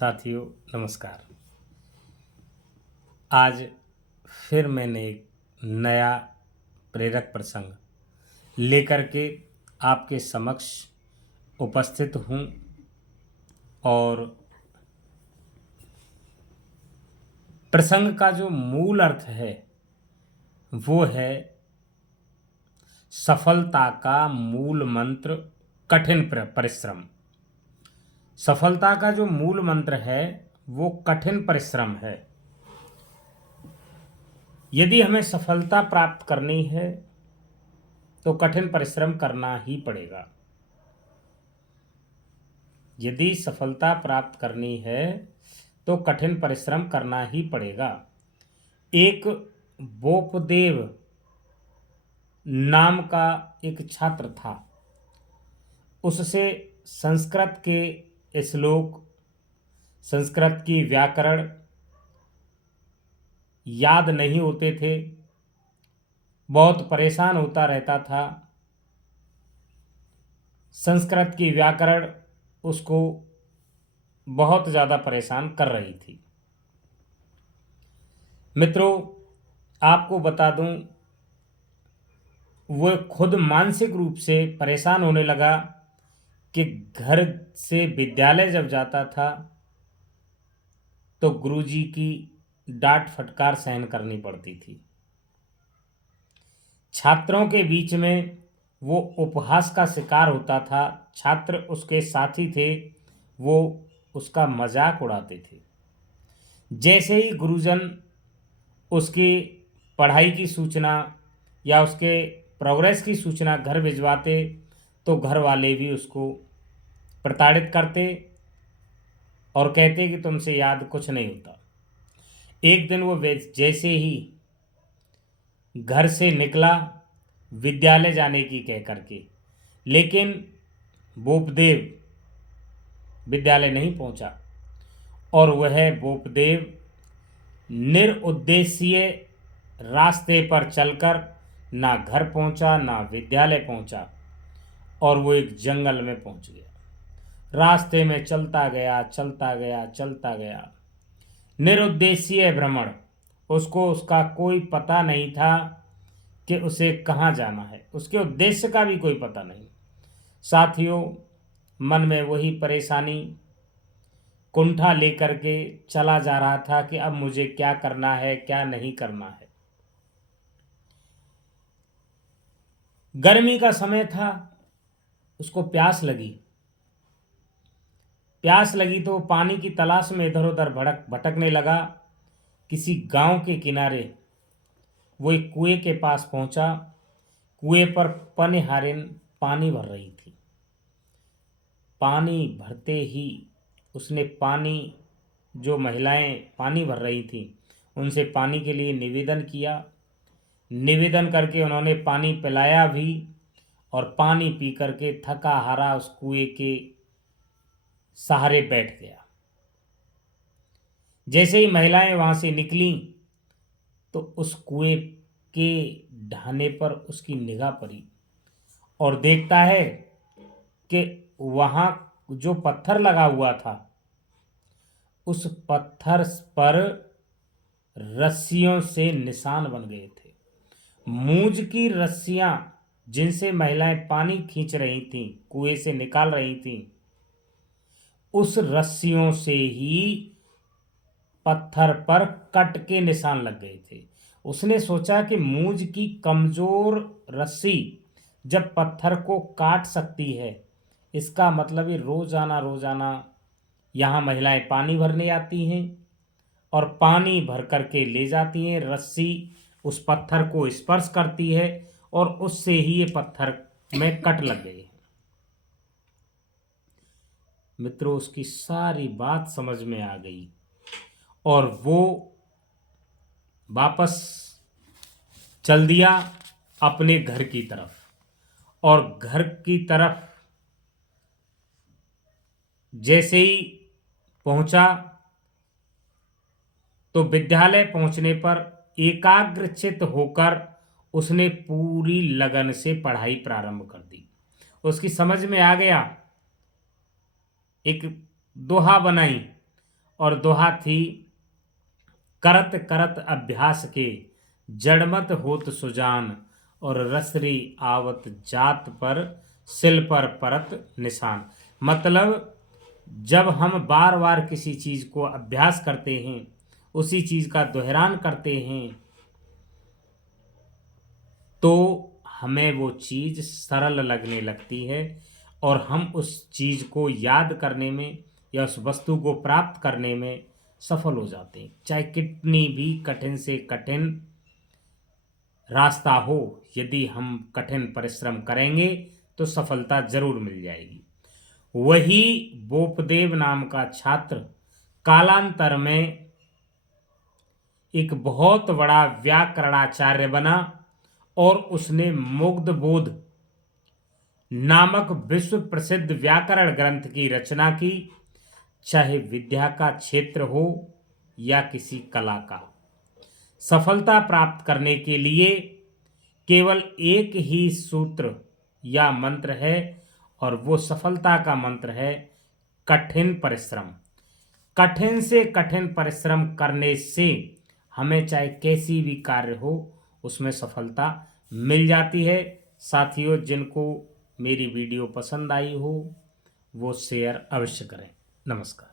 साथियों नमस्कार। आज फिर मैंने एक नया प्रेरक प्रसंग लेकर के आपके समक्ष उपस्थित हूँ और प्रसंग का जो मूल अर्थ है वो है सफलता का मूल मंत्र कठिन परिश्रम। सफलता का जो मूल मंत्र है वो कठिन परिश्रम है। यदि हमें सफलता प्राप्त करनी है तो कठिन परिश्रम करना ही पड़ेगा। यदि सफलता प्राप्त करनी है तो कठिन परिश्रम करना ही पड़ेगा। एक बोपदेव नाम का एक छात्र था। उससे संस्कृत के श्लोक, संस्कृत की व्याकरण याद नहीं होते थे। बहुत परेशान होता रहता था। संस्कृत की व्याकरण उसको बहुत ज़्यादा परेशान कर रही थी। मित्रों, आपको बता दूं, वो खुद मानसिक रूप से परेशान होने लगा कि घर से विद्यालय जब जाता था तो गुरुजी की डांट फटकार सहन करनी पड़ती थी। छात्रों के बीच में वो उपहास का शिकार होता था। छात्र उसके साथी थे, वो उसका मजाक उड़ाते थे। जैसे ही गुरुजन उसकी पढ़ाई की सूचना या उसके प्रोग्रेस की सूचना घर भिजवाते तो घर वाले भी उसको प्रताड़ित करते और कहते कि तुमसे याद कुछ नहीं होता। एक दिन वो जैसे ही घर से निकला विद्यालय जाने की कह करके, लेकिन बोपदेव विद्यालय नहीं पहुंचा और वह बोपदेव निरुद्देश्य रास्ते पर चलकर ना घर पहुंचा ना विद्यालय पहुंचा और वो एक जंगल में पहुंच गया। रास्ते में चलता गया चलता गया चलता गया। निरुद्देश्य भ्रमण, उसको उसका कोई पता नहीं था कि उसे कहाँ जाना है। उसके उद्देश्य का भी कोई पता नहीं। साथियों, मन में वही परेशानी कुंठा लेकर के चला जा रहा था कि अब मुझे क्या करना है क्या नहीं करना है। गर्मी का समय था, उसको प्यास लगी। प्यास लगी तो पानी की तलाश में इधर उधर भटकने लगा। किसी गांव के किनारे वो एक कुएं के पास पहुंचा। कुएं पर पनहारिन पानी भर रही थी। पानी भरते ही उसने जो महिलाएं पानी भर रही थी उनसे पानी के लिए निवेदन किया। निवेदन करके उन्होंने पानी पिलाया भी और पानी पी करके थका हारा उस कुएं के सहारे बैठ गया। जैसे ही महिलाएं वहां से निकली तो उस कुएं के ढाने पर उसकी निगाह पड़ी और देखता है कि वहां जो पत्थर लगा हुआ था उस पत्थर पर रस्सियों से निशान बन गए थे। मूंज की रस्सियां जिनसे महिलाएं पानी खींच रही थीं, कुएं से निकाल रही थीं, उस रस्सियों से ही पत्थर पर कट के निशान लग गए थे। उसने सोचा कि मूंज की कमजोर रस्सी जब पत्थर को काट सकती है, इसका मतलब ये रोजाना रोजाना यहाँ महिलाएं पानी भरने आती हैं और पानी भर करके ले जाती हैं। रस्सी उस पत्थर को स्पर्श करती है और उससे ही ये पत्थर में कट लग गए। मित्रों, उसकी सारी बात समझ में आ गई और वो वापस चल दिया अपने घर की तरफ। और घर की तरफ जैसे ही पहुंचा तो विद्यालय पहुंचने पर एकाग्रचित होकर उसने पूरी लगन से पढ़ाई प्रारंभ कर दी। उसकी समझ में आ गया, एक दोहा बनाई, और दोहा थी, करत करत अभ्यास के जड़मत होत सुजान, और रसरी आवत जात पर सिल पर परत निशान। मतलब जब हम बार बार किसी चीज को अभ्यास करते हैं, उसी चीज का दोहरान करते हैं, तो हमें वो चीज सरल लगने लगती है और हम उस चीज को याद करने में या उस वस्तु को प्राप्त करने में सफल हो जाते हैं। चाहे कितनी भी कठिन से कठिन रास्ता हो, यदि हम कठिन परिश्रम करेंगे तो सफलता जरूर मिल जाएगी। वही बोपदेव नाम का छात्र कालांतर में एक बहुत बड़ा व्याकरणाचार्य बना और उसने मुग्धबोध नामक विश्व प्रसिद्ध व्याकरण ग्रंथ की रचना की। चाहे विद्या का क्षेत्र हो या किसी कला का, सफलता प्राप्त करने के लिए केवल एक ही सूत्र या मंत्र है, और वो सफलता का मंत्र है कठिन परिश्रम। कठिन से कठिन परिश्रम करने से हमें चाहे कैसी भी कार्य हो, उसमें सफलता मिल जाती है। साथियों, जिनको मेरी वीडियो पसंद आई हो वो शेयर अवश्य करें। नमस्कार।